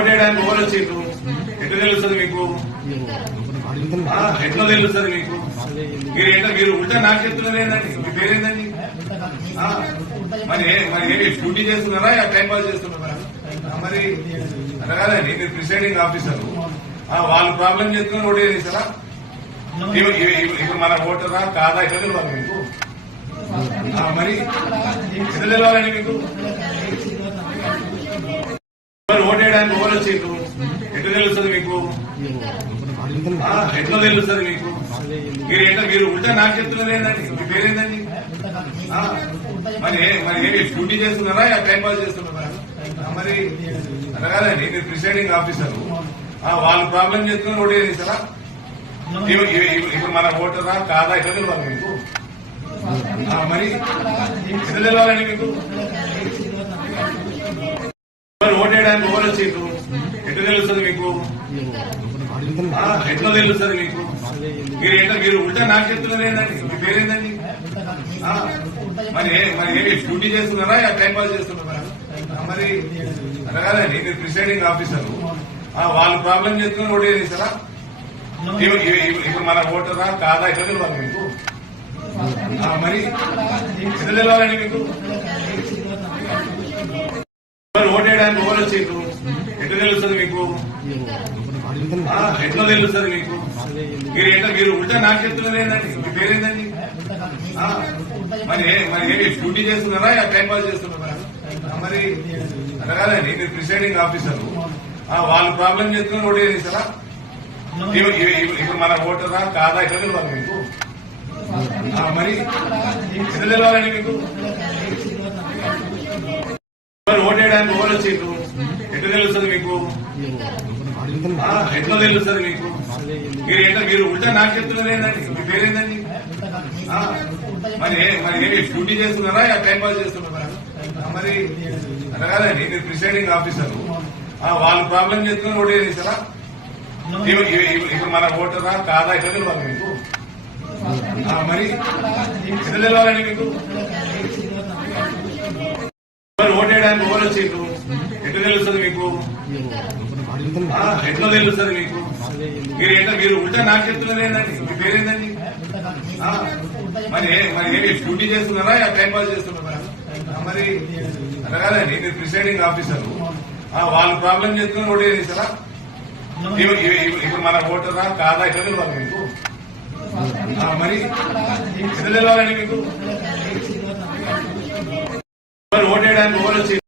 వచ్చిండ్రు ఎట్లా తెలుస్తుంది మీకు? ఎట్లా తెలుస్తుంది మీకు? మీరు ఏంటో మీరు ఉంటే నాకు చెప్తున్నారు ఏంటండి మీ పేరేందండి? మరి మరి ఏమి డ్యూటీ చేస్తున్నారా? యా టైం పాస్ చేస్తున్నారా? మరి అలా మీరు ప్రిసైడింగ్ ఆఫీసర్. వాళ్ళు ప్రాబ్లం చేసుకుని ఓటే చేస్తారా ఇవి- ఇప్పుడు మన ఓటరా కాదా? ఎట్లా తెలియాలి మీకు? మరి ఎట్లా తెలియాలండి మీకు మరి ఓటేయడానికి ఎవరు ఎట్లా తెలుస్తుంది మీకు? ఎట్లా తెలుస్తుంది మీకు? మీరు ఏంటో మీరు ఉంటే నాకు చెప్తున్నారు ఏంటండి మీ పేరేందండి? మరి మరి ఏమి డ్యూటీ చేస్తున్నారా? టైం పాస్ చేస్తున్నారా? మరి అలా మీరు ప్రిసైడింగ్ ఆఫీసర్. వాళ్ళు ప్రాబ్లం చేస్తున్నారు ఓటే చేస్తారా ఇప్పుడు మన ఓటరా కాదా? ఎట్లా తెలియాలి మీకు? మరి ఎట్లా తెలియాలండి మీకు? ఓటేయడానికి ఓవర్ వచ్చిండ్రు ఎట్లా తెలుస్తుంది మీకు? ఎట్లా తెలుస్తుంది మీకు? మీరు ఏంటో మీరు ఉల్టా నాకు చెప్తున్నారు ఏంటండి మీ పేరేందండి? మరి మరి ఏమి డ్యూటీ చేస్తున్నారా? యా టైం పాస్ చేస్తున్నారా? మరి అలా మీరు ప్రిసైడింగ్ ఆఫీసర్. వాళ్ళు ప్రాబ్లం చేస్తున్నారు ఓటే చేస్తారా ఇప్పుడు మన ఓటరా కాదా? ఎట్లా తెలియాలి మీకు? మరి ఎట్లా తెలియాలండి మీకు? ఓటేయడానికి ఓవర్ వచ్చిండ్రు తెలుస్తుంది మీకు? ఎట్లా తెలుస్తుంది మీకు? మీరు ఏంటో మీరు ఉంటే నాకు చెప్తున్నారు ఏంటండి మీ పేరేందండి? మరి మరి ఏమి డ్యూటీ చేస్తున్నారా? యా టైం పాస్ చేస్తున్నారా? మరి అలా కాదండి మీరు ప్రిసైడింగ్ ఆఫీసర్. వాళ్ళు ప్రాబ్లం చేసుకుని ఓటే చేస్తారా ఇవి- ఇప్పుడు మన ఓటరా కాదా? ఎట్లా తెలియాలి మీకు? మరి ఎట్లా తెలియాలండి మీకు మరి ఓటేయడానికి ఎవరు వచ్చిండ్రు ఎట్లా తెలుస్తుంది మీకు? ఆ, ఎట్లా తెలుస్తుంది మీకు? మీరు ఏంటో మీరు ఉల్టా నాకు చెప్తున్నారు ఏంటండి? మీ పేరేందండి మరి మరి ఏమి డ్యూటీ చేస్తున్నారా? టైం పాస్ చేస్తున్నారా? మరి అనగాదండి మీరు ప్రిసైడింగ్ ఆఫీసర్. వాళ్ళు ప్రాబ్లం చేసుకుని ఓటే చేస్తారా ఇవి- ఇప్పుడు మన ఓటరా కాదా? ఎట్లా తెలియాలి మీకు? మరి ఎట్లా తెలియాలండి మీకు? మరి ఓటేయడానికి ఓవర్ వచ్చిండ్రు? తెలుస్తుంది మీకు? ఎట్లా తెలుస్తుంది మీకు? మీరు ఏంటో మీరు ఉల్టా నాకు చెప్తున్నారు ఏంటండి మీ పేరేందండి? మరి మరి ఏమి డ్యూటీ చేస్తున్నారా? యా టైం పాస్ చేస్తున్నారా? మరి అలా మీరు ప్రిసైడింగ్ ఆఫీసర్. వాళ్ళు ప్రాబ్లం చేసుకుని ఓటే చేస్తారా? ఇవి- ఇప్పుడు మన ఓటరా కాదా? ఎట్లా తెలియాలి మీకు? మరి ఎట్లా తెలియాలండి మీకు? మరి ఓటేయడానికి ఓవర్ వచ్చి